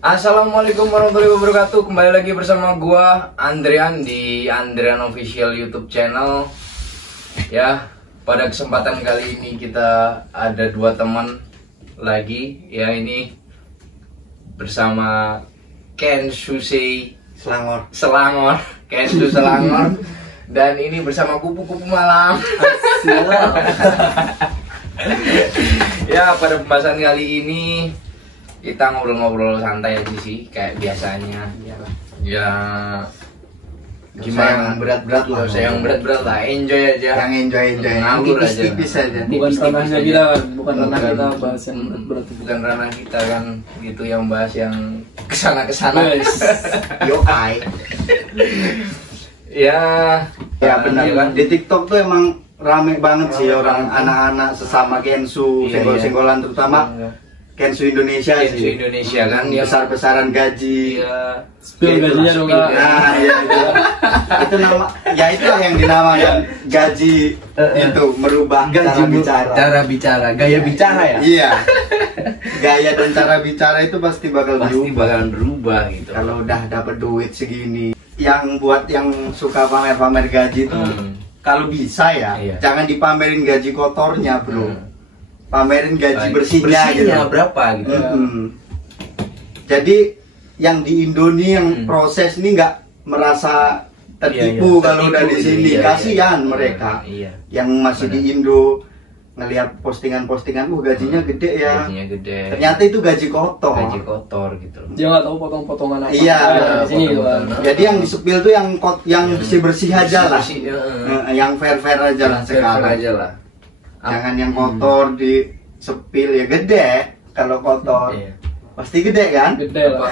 Assalamualaikum warahmatullahi wabarakatuh. Kembali lagi bersama gua Andrian di Andrian Official YouTube channel. Ya, pada kesempatan kali ini kita ada dua teman lagi. Ya, ini bersama Ken Susei Selangor, Ken Su Selangor. Dan ini bersama kupu-kupu malam. Ya, pada pembahasan kali ini kita ngobrol-ngobrol santai aja sih, kayak biasanya. Ya, gimana? Berat-berat lah. Yang berat-berat lah, enjoy aja. Yang enjoy, ngawur aja. Tipis aja. Bukan ranahnya kita, bukan ranah kita bahas yang berat-berat. Bukan ranah kita kan, gitu yang bahas yang kesana-kesana. Yo ai. Ya Benar ya kan. Di TikTok tuh emang rame banget sih orang anak-anak sesama Kensu, Iya, senggol-senggolan terutama Kensu Indonesia Kensu sih. Indonesia kan, yang Besar-besaran gaji. ya, Spill gajinya dong, Kak. Nah, iya itu nama, ya itulah yang dinamakan gaji itu merubah cara bicara, gaya bicara ya. Iya. Gaya dan cara bicara itu pasti bakal Bakalan berubah gitu. Kalau udah dapet duit segini. Yang buat yang suka pamer-pamer gaji tuh kalau bisa ya, jangan dipamerin gaji kotornya, bro. Pamerin gaji bersihnya gitu. Berapa gitu. Jadi yang di Indonesia yang proses ini nggak merasa tertipu kalau udah di sini. Kasihan mereka yang masih di Indo ngelihat postingan-postingan, gajinya gede ya. Gajinya gede. Ternyata itu gaji kotor. Gaji kotor gitu. Dia nggak tahu potong-potongan apa. Iya, di sini kan. Jadi yang disepil tuh yang bersih-bersih aja lah. Yang fair-fair aja lah sekarang. Aja lah. Jangan yang kotor disepil, ya gede. Kalau kotor pasti gede kan? Gede lah.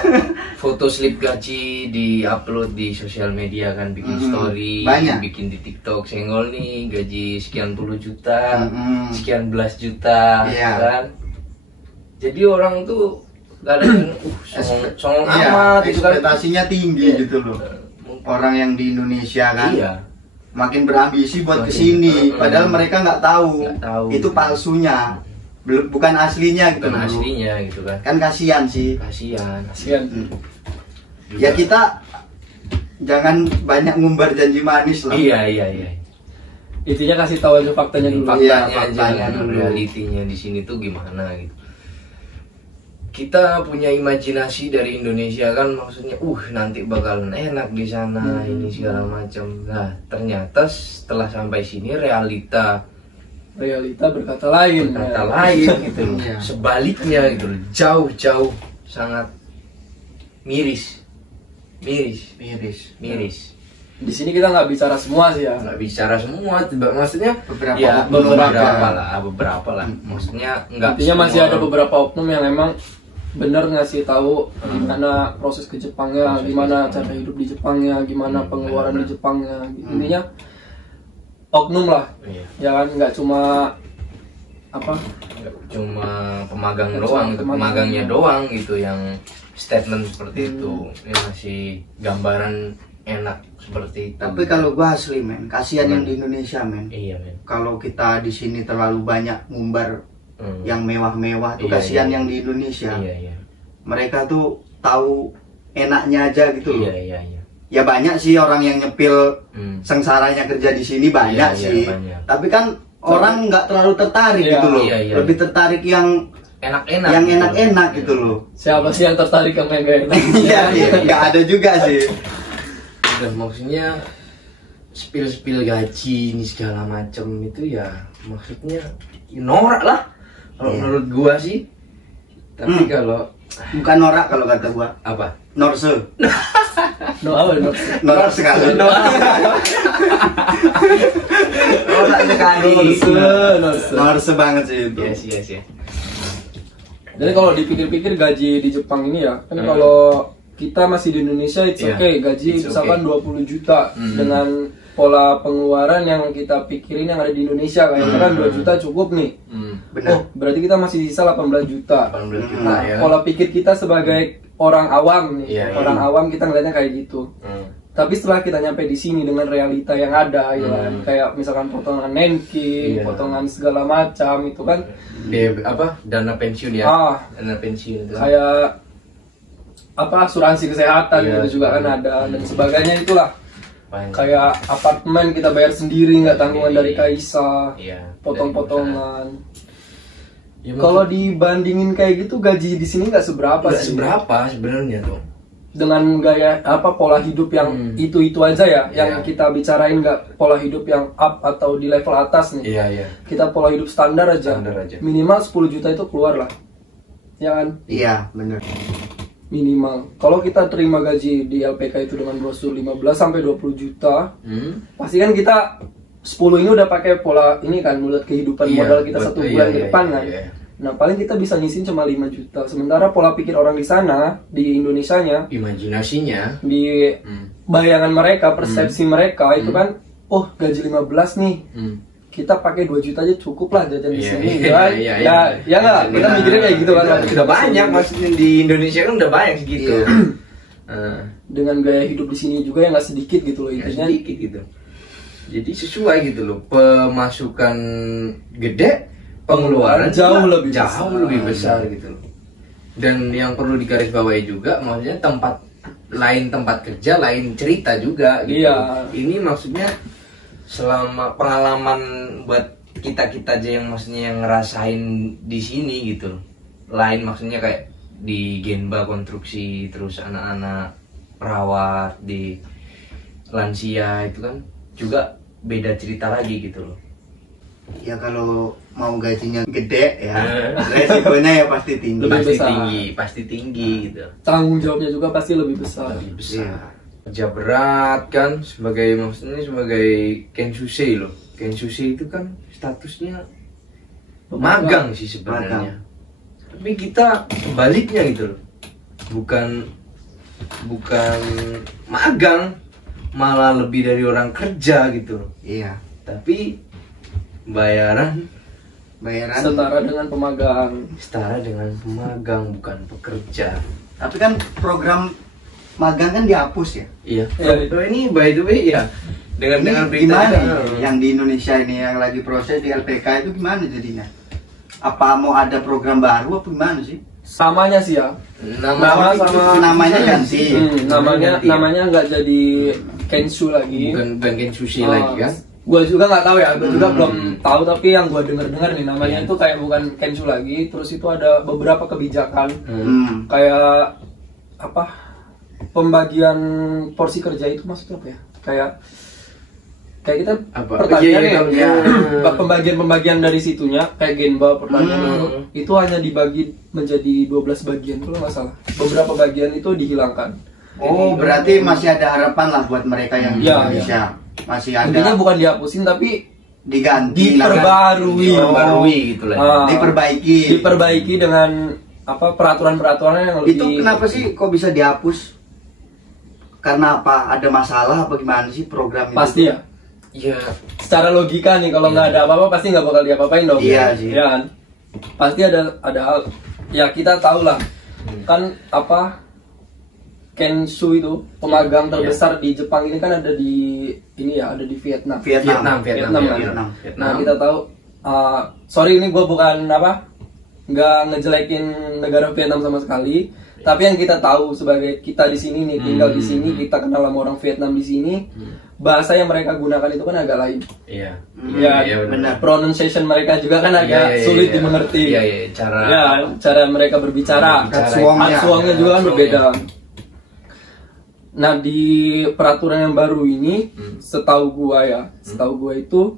Foto slip gaji di-upload di sosial media kan, bikin story, banyak. bikin di TikTok, senggol nih gaji sekian puluh juta, sekian belas juta, kan? Jadi orang tuh kadang songong amat gitu kan. Ekspektasinya tinggi gitu loh. Orang yang di Indonesia kan makin berambisi buat kesini, padahal mereka nggak tahu itu palsunya. Bukan aslinya gitu. Bukan aslinya gitu kan. Kan kasihan sih. Kasihan. Ya kita jangan banyak ngumbar janji manis lah. Iya. Intinya kasih tahu aja faktanya dulu. Faktanya aja, realitinya di sini tuh gimana gitu. Kita punya imajinasi dari Indonesia kan, maksudnya nanti bakalan enak di sana ini segala macam. Nah, ternyata setelah sampai sini realita berkata lain gitu loh. Sebaliknya gitu loh. Jauh sangat miris. Di sini kita nggak bicara semua sih ya. Nggak bicara semua, maksudnya beberapa lah. Maksudnya nggak. Intinya masih ada beberapa oknum yang emang bener ngasih tahu gimana proses ke Jepangnya, gimana cara hidup di Jepangnya, gimana pengeluaran di Jepangnya. Intinya oknum lah, ya kan, nggak cuma pemagang doang, pemagangnya doang gitu yang statement seperti itu. Ini masih gambaran enak seperti itu. Tapi kalau gua asli men, kasihan yang di Indonesia men. Iya men. Kalau kita di sini terlalu banyak ngumbar yang mewah-mewah tuh kasihan yang di Indonesia. Iya. Mereka tuh tahu enaknya aja gitu loh. Iya. Ya banyak sih orang yang nyepil sengsaranya kerja di sini banyak sih. Banyak. Tapi kan orang nggak terlalu tertarik gitu loh. Lebih tertarik yang enak-enak. Yang enak-enak gitu loh. Siapa sih yang tertarik yang enak? Iya, nggak ada juga sih. Dan maksudnya spill gaji ini segala macam itu ya maksudnya norak lah kalau menurut gua sih. Tapi kalau bukan norak kalau kata gua. Apa? Norse. Norak sekali. Norak sekali. Norse banget sih itu. Yes. Jadi kalau dipikir-pikir gaji di Jepang ini ya, kan kalau kita masih di Indonesia gaji misalkan 20 juta dengan pola pengeluaran yang kita pikirin yang ada di Indonesia kayaknya kan 2 juta cukup nih. Benar. Berarti kita masih sisa 18 juta. 18 juta Nah, pola pikir kita sebagai orang awam nih, orang awam kita ngeliatnya kayak gitu. Tapi setelah kita nyampe di sini dengan realita yang ada, ya kayak misalkan potongan nenki, potongan segala macam itu kan, dana pensiun ya, dana pensiun itu. Kayak asuransi kesehatan gitu juga kan ada dan sebagainya itulah. Banyak. Kayak apartemen kita bayar sendiri nggak tanggungan dari Kaisa, potong-potongan. Ya, kalau dibandingin kayak gitu gaji di sini nggak seberapa sih. Seberapa sebenarnya tuh. Dengan gaya pola hidup yang itu aja ya, yang kita bicarain nggak pola hidup yang up atau di level atas nih. Kita pola hidup standar aja. Minimal 10 juta itu keluar lah. Ya kan? Iya, benar. Minimal. Kalau kita terima gaji di LPK itu dengan brosur 15 sampai 20 juta, pasti kan kita 10 ini udah pakai pola ini kan, buat kehidupan modal kita 1 bulan ke depan kan. Nah, paling kita bisa nyisin cuma 5 juta. Sementara pola pikir orang di sana, di Indonesianya, imajinasinya, di bayangan mereka, persepsi mereka itu kan, oh gaji 15 nih. Kita pakai 2 juta aja cukup lah jajan di sini, kan? Ya nggak, kita mikirnya kayak gitu kan. Udah banyak maksudnya di Indonesia kan udah banyak segitu. Dengan gaya hidup di sini juga yang nggak sedikit gitu loh intinya. Sedikit gitu. Jadi sesuai gitu loh, pemasukan gede, pengeluaran jauh lebih besar gitu loh. Dan yang perlu digarisbawahi juga, maksudnya tempat kerja, lain cerita juga gitu. Iya. Ini maksudnya selama pengalaman buat kita aja yang maksudnya yang ngerasain di sini gitu loh. Lain maksudnya kayak di Genba konstruksi, terus anak-anak perawat di lansia itu kan juga beda cerita lagi gitu loh. Ya kalau mau gajinya gede ya resikonya ya pasti tinggi. Pasti tinggi gitu. Tanggung jawabnya juga pasti lebih besar. Kerja berat kan sebagai Kensusei loh. Kensusei itu kan statusnya magang sih sebenarnya. Tapi kita sebaliknya gitu loh. Bukan magang, malah lebih dari orang kerja gitu loh. Iya. Tapi bayaran setara dengan pemagang, bukan pekerja. Tapi kan program magang kan dihapus ya. Iya. Ini by the way ya. Dengan berita gimana yang di Indonesia ini yang lagi proses di LPK itu gimana jadinya? Apa mau ada program baru apa gimana sih? Samanya sih ya. Namanya ganti. Namanya nggak jadi Kensu lagi. Bukan Kensushi lagi kan? Gua juga nggak tahu ya. Gua juga belum tahu, tapi yang gua dengar nih namanya itu kayak bukan Kensu lagi. Terus itu ada beberapa kebijakan kayak pembagian porsi kerja itu maksudnya apa ya? Kayak kita pertanian pembagian dari situnya kayak Genba pertanian itu hanya dibagi menjadi 12 bagian kalau nggak salah. Beberapa bagian itu dihilangkan. Oh, berarti masih ada harapan lah buat mereka yang di Indonesia. Masih ada. Intinya bukan dihapusin tapi diperbarui gitu lah. Diperbaiki dengan peraturan-peraturan yang lebih. Itu kenapa sih kok bisa dihapus? Karena apa? Ada masalah apa gimana sih program itu? Pasti ya. Iya. Secara logika nih kalau nggak ada apa-apa pasti nggak bakal diapa-apain dong. Iya sih. Ya kan? Pasti ada hal. Ya kita tahu lah. Kan Kensu itu pemagang terbesar di Jepang ini kan ada di Vietnam. Nah kita tahu. Sorry ini gue bukan nggak ngejelekin negara Vietnam sama sekali. Tapi yang kita tahu sebagai kita di sini nih tinggal di sini, kita kenal sama orang Vietnam di sini, bahasa yang mereka gunakan itu kan agak lain. Iya. Benar. Pronunciation mereka juga kan agak sulit dimengerti. Iya. Cara mereka berbicara, aksuangnya juga kan berbeda. Nah di peraturan yang baru ini, setahu gua itu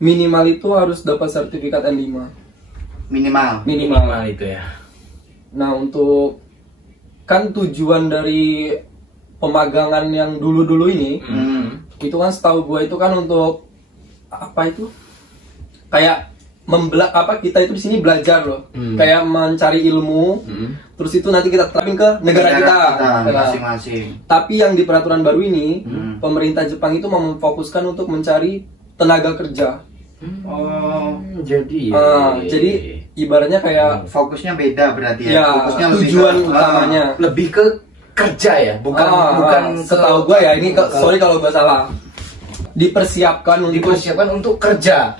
minimal itu harus dapat sertifikat N5. Minimal itu ya. Nah untuk kan tujuan dari pemagangan yang dulu-dulu ini itu kan setahu gue itu kan untuk kayak kita itu di sini belajar loh, kayak mencari ilmu, terus itu nanti kita terapin ke negara kita masing-masing. Tapi yang di peraturan baru ini pemerintah Jepang itu mau memfokuskan untuk mencari tenaga kerja. Jadi ibaratnya kayak fokusnya beda berarti ya. Fokusnya tujuan utamanya lebih ke kerja ya, bukan setahu gue ya ini sorry kalau gue salah. Dipersiapkan untuk kerja.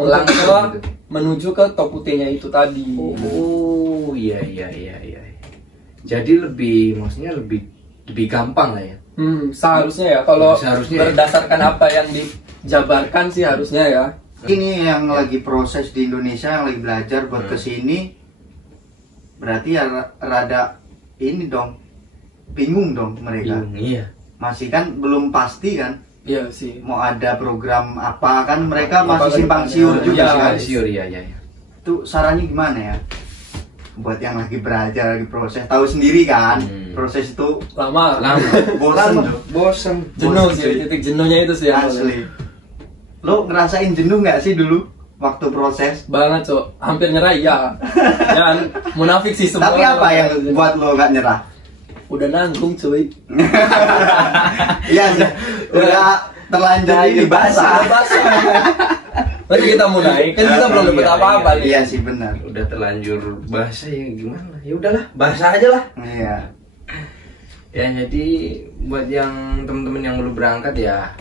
Untuk menuju ke Tokutenya itu tadi. Oh iya. Jadi maksudnya lebih gampang lah ya. Seharusnya ya kalau Seharusnya berdasarkan apa yang dijabarkan sih harusnya ya. Ini yang lagi proses di Indonesia, yang lagi belajar buat kesini, berarti ya rada ini dong, bingung dong mereka. Iya. Masih kan belum pasti kan, Iya sih. mau ada program apa kan, mereka Apa masih simpang siur juga ya, sih kan. Siur ya. Itu sarannya gimana ya? Buat yang lagi belajar, lagi proses, tahu sendiri kan, proses itu Lama. bosan tuh. Bosan. Jenuh Bosan, sih, cuy. titik jenuhnya itu sih yang Asli. Lo ngerasain jenuh nggak sih dulu waktu proses? banget cok, hampir nyerah ya. Jangan munafik sih semua. Tapi apa yang buat lo nggak nyerah? Udah nanggung cuy. Iya, udah terlanjur ini basah. Nanti kita mau naik kan kita belum dapat Iya, apa-apa nih. Iya sih benar. Udah terlanjur bahasa ya gimana? Ya udahlah, bahasa aja lah. Iya. Ya jadi buat yang teman-teman yang belum berangkat ya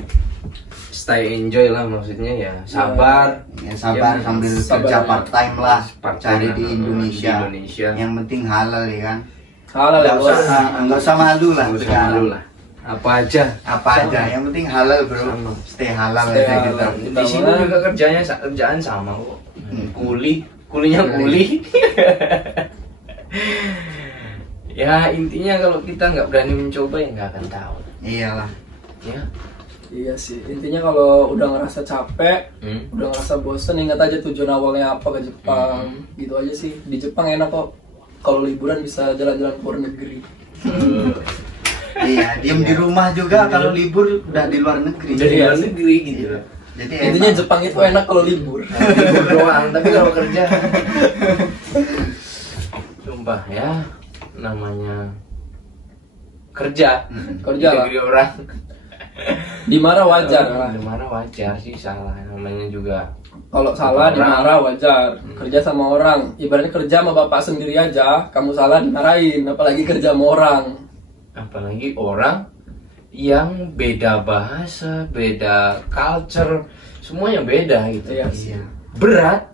stay enjoy lah, maksudnya ya sabar. Ya sabar Ya, sambil sabar, kerja ya. part time lah, Part-time cari lah, di Indonesia. di Indonesia. Yang penting halal ya kan. Halal ya bos. Nggak usah malu lah. Nggak usah sekarang. malu lah. Apa aja. Apa aja, yang penting halal bro. Sama. Stay halal Stay aja halal. kita. Di sini juga kerjaan sama kok. Kulinya kuli. Ya intinya kalau kita nggak berani mencoba ya nggak akan tahu. Iyalah. Ya. Iya sih, intinya kalau udah ngerasa capek, Hmm. udah ngerasa bosen, ingat aja tujuan awalnya apa ke Jepang. Gitu aja sih. Di Jepang enak kok. Kalau liburan bisa jalan-jalan ke luar negeri. Iya, diem di rumah juga kalau libur udah di luar negeri. Udah di luar Iya. negeri gitu. Jadi Intinya emang- Jepang itu enak kalau libur. Libur doang, tapi kalau kerja sumpah ya namanya kerja. Kerja Di lah. negeri orang. Dimarah wajar lah. Dimana wajar sih, salah namanya juga. Kalau salah dimarah wajar. Kerja sama orang, ibaratnya kerja sama bapak sendiri aja, kamu salah dimarahin, apalagi kerja sama orang. Apalagi orang yang beda bahasa, beda culture, semuanya beda gitu. Iya sih. Berat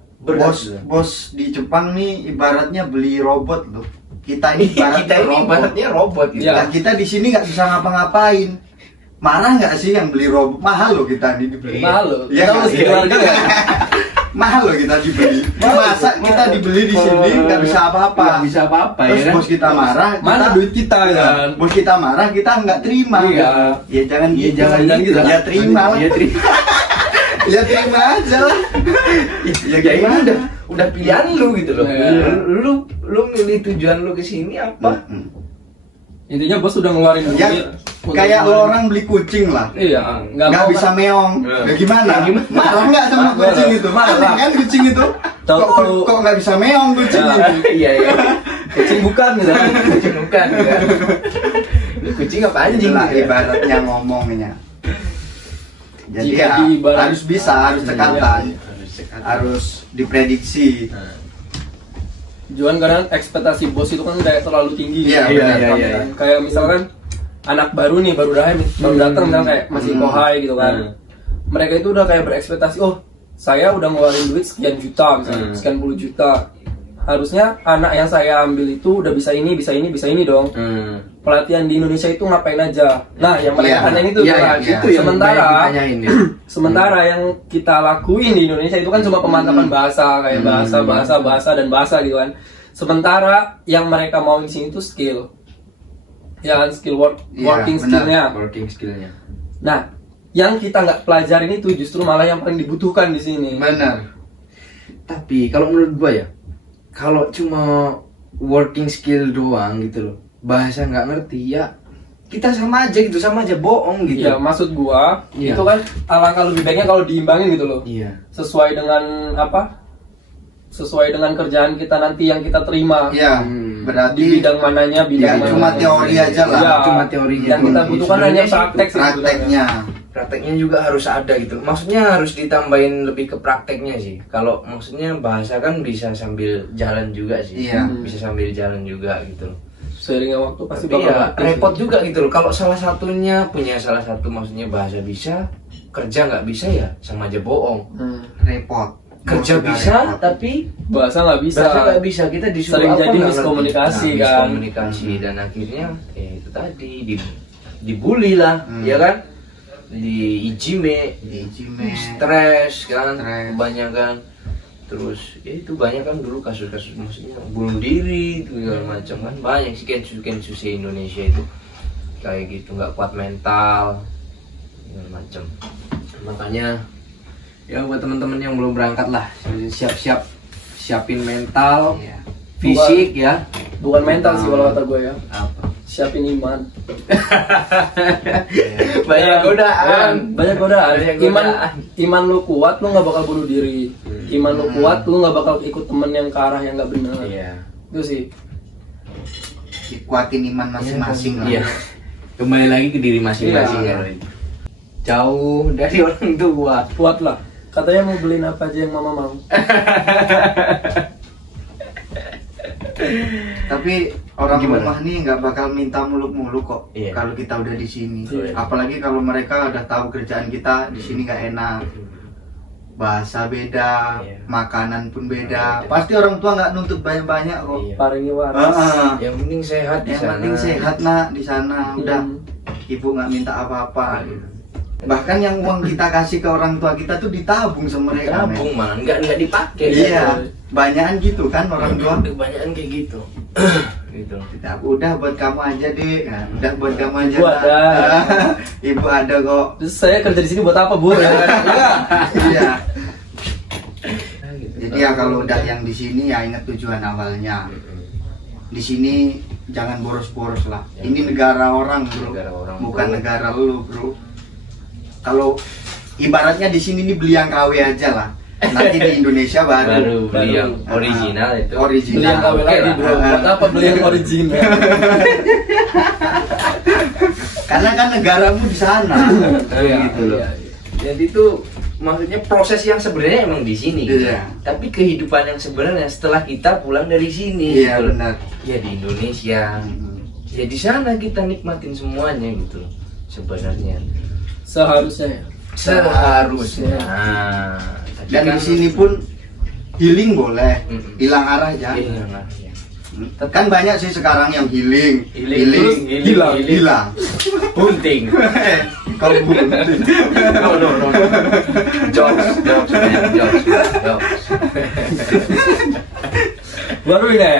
bos di Jepang nih ibaratnya beli robot loh. Kita ini ibaratnya kita ini robot. ibaratnya robot gitu. Iya. Nah, kita di sini nggak bisa ngapa-ngapain. Marah nggak sih yang beli robot? Mahal loh kita ini dibeli. Mahal loh. Iya Kita nggak harus sih? keluarga ya. Mahal loh kita dibeli. Masa kita dibeli di sini nggak bisa apa-apa? Nggak bisa apa-apa, Terus ya kan? bos kita marah. Mana duit kita ya? Bos kita marah, kita nggak terima. Iya. Ya jangan Iya, gitu. jangan gitu. Ya terima lah. Ya terima. Ya terima aja lah. Ya kayak ini udah pilihan lu gitu loh. Iya. Lu milih tujuan lu ke sini apa? Intinya bos udah ngeluarin duit. Ya untuk kayak ngeluarin- lo orang beli kucing lah. Iya, Nggak mau bisa kan. meong. Ya. Ya gimana? Ya gimana? Marah nggak sama Marah. kucing itu? Marah. Aneh kan kucing itu? Tahu-tahu. Kok nggak bisa meong kucing Ya. itu? Iya iya. Kucing bukan gitu. Kucing bukan ya. Kucing apa anjing Itulah gitu ya? ibaratnya ngomongnya. Jadi Jika ya diibarat- harus bisa, harus cekatan, harus diprediksi. Juan kadang ekspektasi bos itu kan kayak terlalu tinggi. Iya, gitu. benar, Kan. iya. Kayak misalkan anak baru nih, baru datang misalkan kayak masih kohai gitu kan. Mereka itu udah kayak berekspektasi, oh saya udah ngeluarin duit sekian juta misalnya, sekian puluh juta. Harusnya anak yang saya ambil itu udah bisa ini dong. Pelatihan di Indonesia itu ngapain aja? Nah, yang mereka Iya. tanyain itu Iya, Pak. iya, itu yang sementara banyak ditanyain ya. sementara yang kita lakuin di Indonesia itu kan cuma pemantapan bahasa, kayak bahasa gitu kan. Sementara yang mereka mau di sini itu skill. Ya kan, skill Iya, working benar. skillnya. Working skillnya. Nah, yang kita nggak pelajarin itu justru malah yang paling dibutuhkan di sini. Benar. Tapi kalau menurut gua ya, kalau cuma working skill doang gitu loh, bahasa nggak ngerti ya, kita sama aja gitu, sama aja bohong gitu. Ya, maksud gua Iya. itu kan alangkah lebih baiknya kalau diimbangin gitu loh. Iya. Sesuai dengan apa? Sesuai dengan kerjaan kita nanti yang kita terima. Iya, Di berarti bidang mananya, ya bidang mananya. cuma teori aja lah. Iya, Cuma teori yang gitu. kita butuhkan Sebenarnya hanya sih praktek sih sebenarnya. prakteknya. Prakteknya juga harus ada gitu. Maksudnya harus ditambahin lebih ke prakteknya sih. Kalau maksudnya bahasa kan bisa sambil jalan juga sih. Iya. Bisa sambil jalan juga gitu loh. Seiringnya waktu pasti Tapi bakal ya ngerti sih. repot juga gitu loh. Kalau salah satunya punya salah satu maksudnya bahasa bisa, kerja nggak bisa ya sama aja bohong. Hmm. Repot. kerja bisa tapi bahasa nggak bisa. Kita disuruh sering apa, jadi nggak miskomunikasi ngerti. kan. Miskomunikasi dan akhirnya itu tadi dibully lah, ya kan, diijime, stres kan, kebanyakan. Terus ya itu banyak kan dulu kasus-kasus maksudnya bunuh diri itu segala macam kan, banyak sih kasus Indonesia itu kayak gitu, nggak kuat mental segala macam. Makanya ya buat teman-teman yang belum berangkat lah, siapin mental, fisik ya. Bukan mental sih kalau kata gue ya. Apa? Siapin iman. Banyak godaan. Banyak godaan. Iman lu kuat, lu nggak bakal bunuh diri. Iman lu kuat, lu nggak bakal ikut temen yang ke arah yang nggak benar. Iya. Itu sih. Dikuatin iman masing-masing lah. Iya. Kembali lagi ke diri masing-masing ya. Jauh dari orang tua. Kuat lah. Katanya mau beliin apa aja yang mama mau. Tapi orang rumah nih nggak bakal minta muluk-muluk kok. Iya. Kalau kita udah di sini. Iya. Apalagi kalau mereka udah tahu kerjaan kita di sini nggak enak. Bahasa beda, Iya. makanan pun Beda. beda. Pasti orang tua nggak nuntut banyak-banyak kok. Iya. Paringi waras. Yang penting sehat di Yang sana. penting sehat nak di sana. Udah, ibu nggak minta apa-apa. Gitu. Bahkan yang uang kita kasih ke orang tua kita tuh ditabung sama mereka. Tabung malah nggak dipakai. Iya, banyakan gitu kan orang tua. Kebanyakan kayak gitu. Gitu. Kita udah buat kamu aja deh, nah, udah buat kamu aja. Ibu Nak. ada. Ibu ada kok. Terus saya kerja di sini buat apa, Bu? Ya, Iya. Gitu. Jadi ya kalau udah yang di sini ya ingat tujuan awalnya. Di sini jangan boros-boros lah. Ini negara orang, bro. Negara orang, Bukan bro. negara lu, bro. Kalau ibaratnya di sini nih beli yang KW aja lah. Nanti di Indonesia baru beli yang baru. original itu. Original. Beli yang KW Oke lagi, lah. bro. Buat apa beli yang original? Karena kan negaramu di sana. Iya, gitu loh. iya. Jadi itu maksudnya proses yang sebenarnya emang di sini. Iya. Tapi kehidupan yang sebenarnya setelah kita pulang dari sini. Iya, gitu. benar. Ya di Indonesia. Ya di sana kita nikmatin semuanya gitu loh, sebenarnya. Seharusnya ya. Seharusnya. Nah, tapi Dan kan- di sini pun healing boleh, Mm-mm. hilang arah aja. Iya, nah, iya. Kan banyak sih sekarang yang healing, Healing, hilang, healing. hilang. Bunting. Kalau bukan No. Jokes, man. Jokes. Baru ini.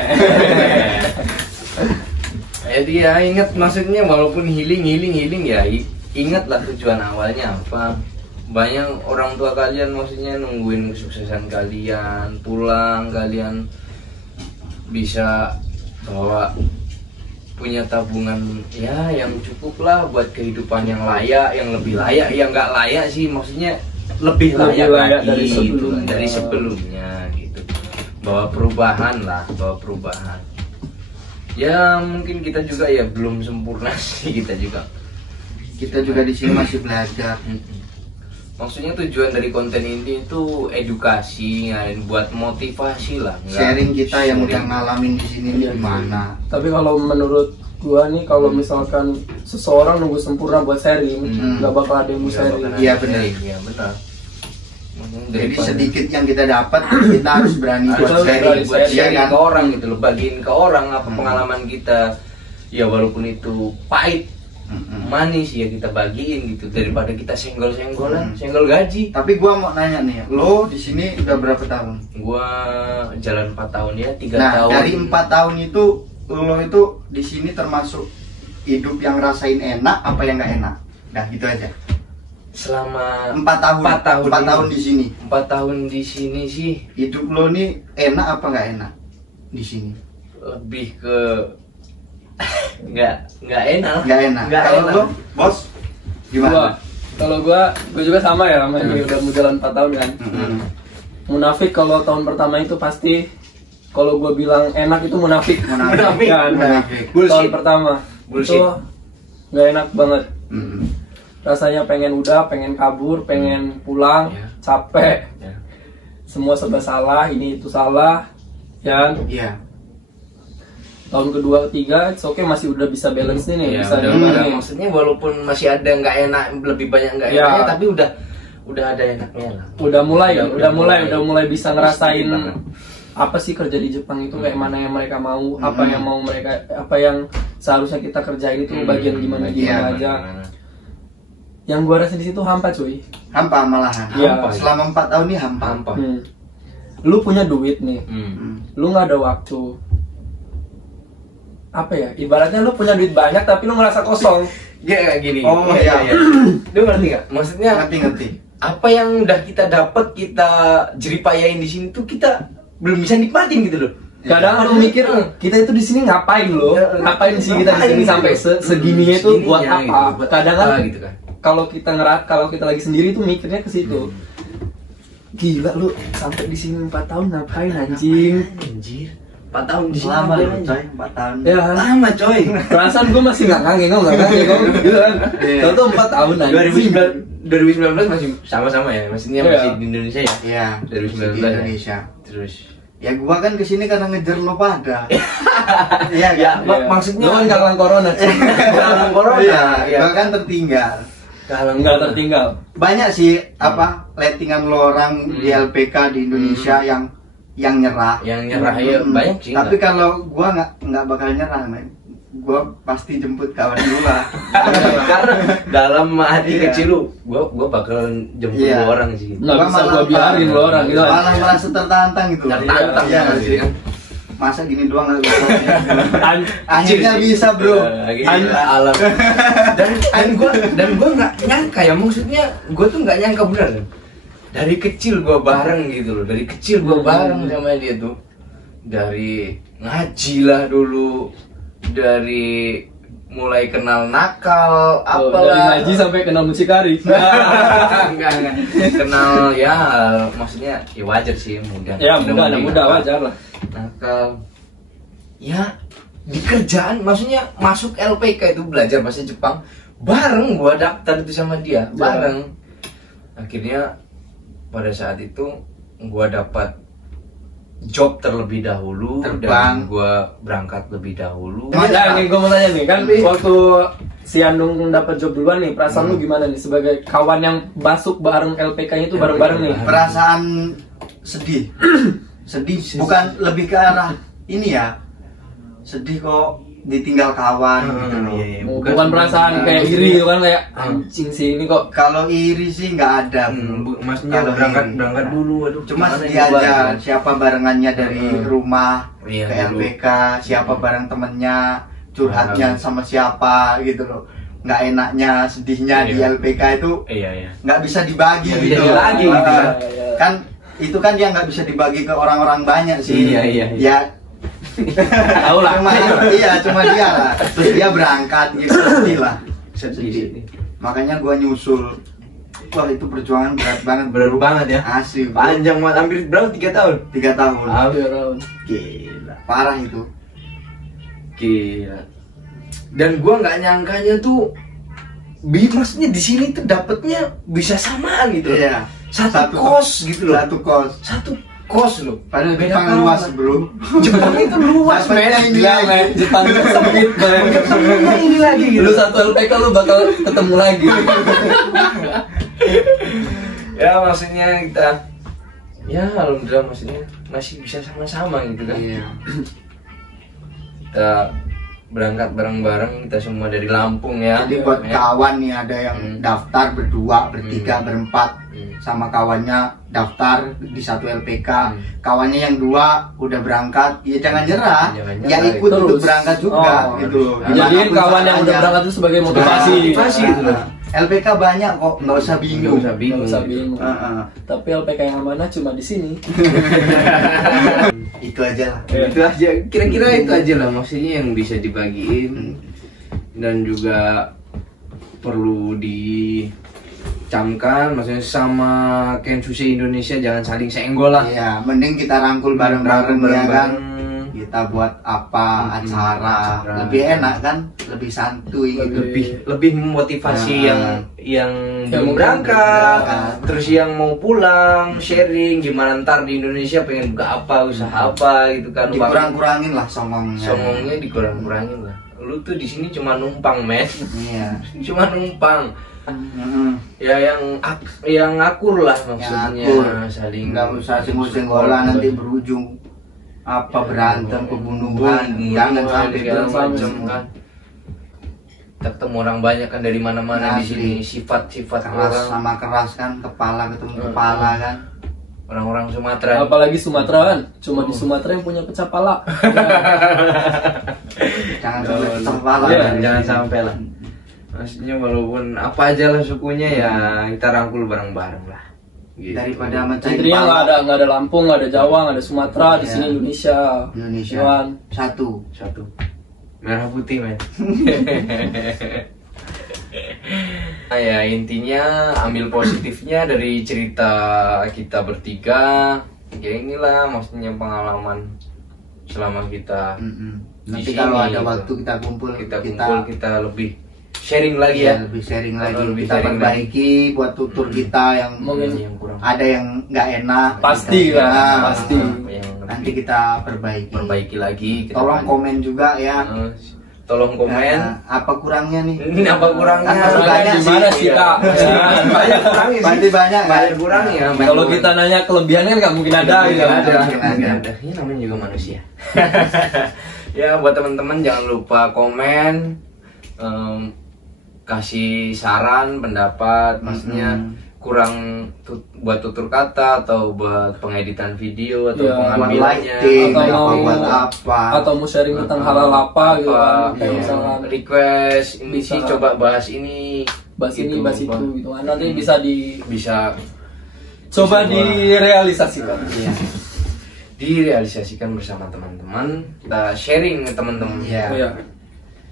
Jadi ya ingat, maksudnya walaupun healing ya ingatlah tujuan awalnya apa. Banyak orang tua kalian maksudnya nungguin kesuksesan kalian, pulang kalian bisa bawa punya tabungan ya yang cukup lah buat kehidupan yang layak, yang lebih layak, yang nggak layak sih maksudnya lebih layak lagi dari gitu, sebelumnya. dari sebelumnya gitu. Bawa perubahan. Ya mungkin kita juga ya belum sempurna sih kita juga di sini masih belajar. Maksudnya tujuan dari konten ini itu edukasi, ya, buat motivasi lah. Sharing kita yang udah Sharing. ngalamin di sini nih gimana. Tapi kalau menurut gua nih, kalau misalkan seseorang nunggu sempurna buat sharing, nggak bakal ada yang mau Nggak sharing. bakal Iya, ada benar. sharing, iya benar. Jadi sedikit yang kita dapat kita harus berani Harus buat sharing, buat sharing kan? ke orang gitu loh, bagiin ke orang apa pengalaman kita. Ya walaupun itu pahit, manis ya kita bagiin gitu, daripada kita senggol-senggolan, senggol gaji. Tapi gua mau nanya nih, lo di sini udah berapa tahun? Gua jalan 4 tahun ya, 3 Nah, tahun. dari 4 tahun itu lo itu di sini termasuk hidup yang rasain enak apa yang nggak enak? Nah, gitu aja. Selama 4 tahun. 4 tahun di sini. 4 tahun di sini sih Hidup lo nih enak apa nggak enak di sini? lebih ke nggak enak. Nggak enak. Nggak Kalau enak. lo, bos, gimana? Kalau gua juga sama ya, sama ini udah mau jalan 4 tahun kan. Munafik kalau tahun pertama itu pasti, kalau gua bilang enak itu munafik. Munafik. Kan? Munafik. Bullshit. Tahun pertama Bullshit. itu nggak enak banget. Mm-mm. Rasanya pengen kabur, pengen pulang, Ya. capek, Ya. semua serba salah, ini itu salah, ya. Iya. Tahun kedua, ketiga, oke masih udah bisa balance nih, Ya, bisa udah diimbangi. maksudnya walaupun masih ada nggak enak, lebih banyak nggak Ya. enaknya, tapi udah ada enaknya lah. Udah mulai bisa ngerasain banget. apa sih kerja di Jepang itu kayak mana yang mereka mau, apa yang mau mereka, apa yang seharusnya kita kerjain itu bagian gimana aja. Yang gua rasa di situ hampa cuy. Hampa malahan. Iya. Selama 4 tahun nih hampa. Lu punya duit nih, lu nggak ada waktu. Apa ya? Ibaratnya lu punya duit banyak tapi lu ngerasa kosong. Kayak gini. Oh iya. Lu ngerti nggak? Maksudnya Ngerti. apa yang udah kita dapat, kita jeripayain di sini tuh kita belum bisa nikmatin gitu loh. Kadang lu mikir kita itu di sini ngapain loh? Ngapain sih kita di sini sampai segininya itu buat apa? Gitu, Kadang kan gitu kan. kalau kita lagi sendiri tuh mikirnya ke situ. Gila lu sampai di sini 4 tahun ngapain anjing? Anjir. 4 tahun di sini. Lama ngapain, loh, coy, 4 tahun. Ya, lama coy. perasaan gue masih nggak ngangeng gitu kan. Kalau tuh 4 tahun anjing. 2019 masih sama-sama ya, maksudnya masih di Indonesia ya. Iya. 2019 di Indonesia. Terus Ya gua kan kesini karena ngejar lo pada. Iya ya, kan? maksudnya Lu kan kalang corona cuy. dalam corona. Iya, Ya. gua kan tertinggal. Kalang Nggak tertinggal. Banyak sih lettingan lo orang di LPK di Indonesia yang nyerah. Yang nyerah ya banyak sih. Tapi kalau gua nggak bakal nyerah, men. Gua pasti jemput kawan gua. karena dalam hati Iya. kecil lu, gua bakal jemput Iya. dua orang sih. Nggak Gua bisa malah- gua biarin lo orang gitu kan. Malah merasa tertantang gitu. Tertantang Iya, gitu sih. kan. Masa gini doang nggak bisa. An- Akhirnya bisa, bro. Gila, alam. dan gua nggak nyangka ya, maksudnya gua tuh nggak nyangka bener. Dari kecil gua bareng gitu loh. Dari kecil gua bareng sama dia tuh. Dari ngaji lah dulu. Dari mulai kenal nakal Dari apalah. ngaji sampai kenal mucikari. enggak. Kenal ya, maksudnya ya wajar sih muda. Ya muda wajar lah. Nakal. Ya di kerjaan, maksudnya masuk LPK itu belajar bahasa Jepang bareng, gua daftar itu sama dia bareng. Akhirnya pada saat itu gua dapat job terlebih dahulu Terbang. dan gua berangkat lebih dahulu. Nah, ini gue mau tanya nih, kan waktu si Andung dapat job duluan nih, perasaan lu gimana nih sebagai kawan yang masuk bareng LPK-nya itu bareng-bareng nih? Perasaan sedih. Sedih bukan lebih ke arah ini ya. Sedih kok ditinggal kawan gitu loh. Iya. Bukan perasaan kayak iri gitu kan, kayak anjing sih ini kok. Kalau iri sih nggak ada. Maksudnya Kalau berangkat iri. dulu, aduh. Cuma gimana sedih ini, Bang? aja siapa barengannya dari rumah Iya, ke dulu. LPK, siapa bareng temennya, curhatnya sama siapa gitu loh. Nggak enaknya, sedihnya di Iya. LPK itu Iya. nggak bisa dibagi Nggak gitu. bisa dibagi gitu Ah, ya. Kan itu kan dia nggak bisa dibagi ke orang-orang banyak sih. Iya. Ya Tahu lah. cuma dia lah. Terus dia berangkat gitu, sedih lah. Sedih. Makanya gua nyusul. Wah itu perjuangan berat banget, Berat banget ya. Asli, bro. Panjang banget, hampir berapa? 3 tahun. 3 tahun. Gila. Parah itu. Gila. Dan gua nggak nyangkanya tuh, maksudnya di sini tuh dapetnya bisa samaan gitu loh. Iya. Satu kos gitu loh. Satu kos. Satu kos loh. Padahal Beda Jepang kamar. luas, bro. Jepang itu luas, Dapetnya men. ini Gila, lagi. men. Jepang itu sempit, men. Ketemunya ini lagi gitu. Lu satu LPK lu bakal ketemu lagi. Ya maksudnya kita, ya alhamdulillah maksudnya masih bisa sama-sama gitu kan. Iya. Kita berangkat bareng-bareng, kita semua dari Lampung ya. Jadi buat Ya. kawan nih ada yang daftar berdua, bertiga, berempat sama kawannya daftar di satu LPK. Kawannya yang 2 udah berangkat, ya jangan nyerah. Jangan Ya nyerah, ikut terus. untuk berangkat juga Oh, gitu. Jadiin kawan yang udah berangkat itu sebagai motivasi. Motivasi gitu loh. LPK banyak kok, nggak usah bingung. Nggak usah bingung. Nggak usah bingung. Heeh. Tapi LPK yang amanah cuma di sini. Itu aja lah. Itu aja, kira-kira itu aja lah maksudnya yang bisa dibagiin. Dan juga perlu dicamkan, maksudnya sama Kensushi Indonesia jangan saling senggol lah. Iya, mending kita rangkul bareng-bareng ya kan. Bareng-bareng. Kita buat apa acara lebih enak kan, lebih santuy gitu. lebih memotivasi Nah. yang Yang belum mau berangkat, berangkat. terus yang mau pulang sharing gimana ntar di Indonesia pengen buka apa, usaha apa gitu kan. Dikurang-kurangin lah songongnya. Songongnya dikurang-kurangin lah. Lu tuh di sini cuma numpang, men. Iya. Cuma numpang. Ya yang akur lah maksudnya, akur. saling Nggak usah senggol-senggolan nanti berujung apa berantem, pembunuhan. Jangan sampai segala itu. macam kan. Ketemu orang banyak kan dari mana-mana di Asli. sini, sifat-sifat Keras orang. sama keras kan, kepala ketemu kepala kan. Orang-orang Sumatera. Apalagi Sumatera kan, cuma di Sumatera yang punya pecah pala. Jangan sampai pecah kepala. Ya, dari jangan sini. sampai lah. Maksudnya walaupun apa aja lah sukunya ya kita rangkul bareng-bareng lah. Gitu. Daripada mecahin Intinya kepala. nggak ada Lampung, nggak ada Jawa, nggak ada Sumatera, di Iya. sini Indonesia. Indonesia Cuman satu. Satu. Merah putih men. Nah, ya intinya ambil positifnya dari cerita kita bertiga. Ya inilah maksudnya pengalaman selama kita Nanti di kalau sini, ada gitu. waktu kita kumpul, kita lebih sharing lagi ya. lebih sharing lagi, Lebih kita sharing perbaiki buat tutur kita yang Mungkin yang kurang. ada yang nggak enak. Pasti kita- lah, Nah, pasti. Yang Nanti kita perbaiki lagi. Kita Tolong lanjut. komen juga ya. Tolong komen. Nah, apa kurangnya nih? Apa kurangnya? Kan pasti banyak gimana sih. sih Kak? Banyak kurangnya sih. Pasti banyak kan? Banyak kurangnya. Kalau kita nanya kelebihan kan nggak mungkin ada gitu. Nggak ada. Mungkin ada. Ya namanya juga manusia. Ya buat teman-teman jangan lupa komen, kasih saran, pendapat, maksudnya kurang buat tutur kata atau buat pengeditan video atau Ya, buat pengambilannya lighting, Atau apa mau- buat apa? Atau mau sharing tentang halal apa gitu kan. apa, Kayak iya. misalkan request ini Bisa. sih coba bahas ini bahas ini, gitu. bahas itu gitu kan. Nanti bisa Bisa coba Bisa direalisasikan. iya, direalisasikan bersama teman-teman, kita sharing ke teman-teman. Iya. Iya.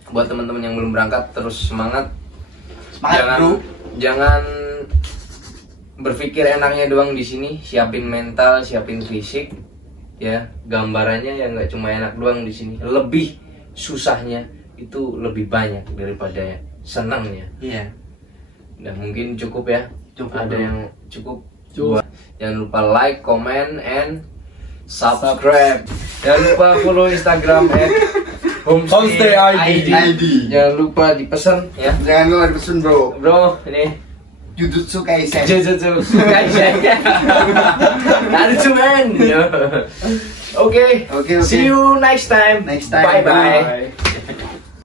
Buat teman-teman yang belum berangkat terus semangat. Semangat, jangan bro. jangan berpikir enaknya doang di sini, siapin mental, siapin fisik ya. Gambarannya ya nggak cuma enak doang di sini, lebih susahnya itu lebih banyak daripada senangnya. Iya. Dan mungkin cukup ya. Cukup, Ada bro. yang cukup. Cukup. Jangan lupa like, comment, and subscribe. Jangan lupa follow Instagram Homestay ID. Jangan lupa dipesan ya. Jangan lupa dipesan bro. Bro, ini Jujutsu Kaisen. Jujutsu Kaisen. Naruto man. Oke. Oke. See you next time. Next time. Bye bye. Bye.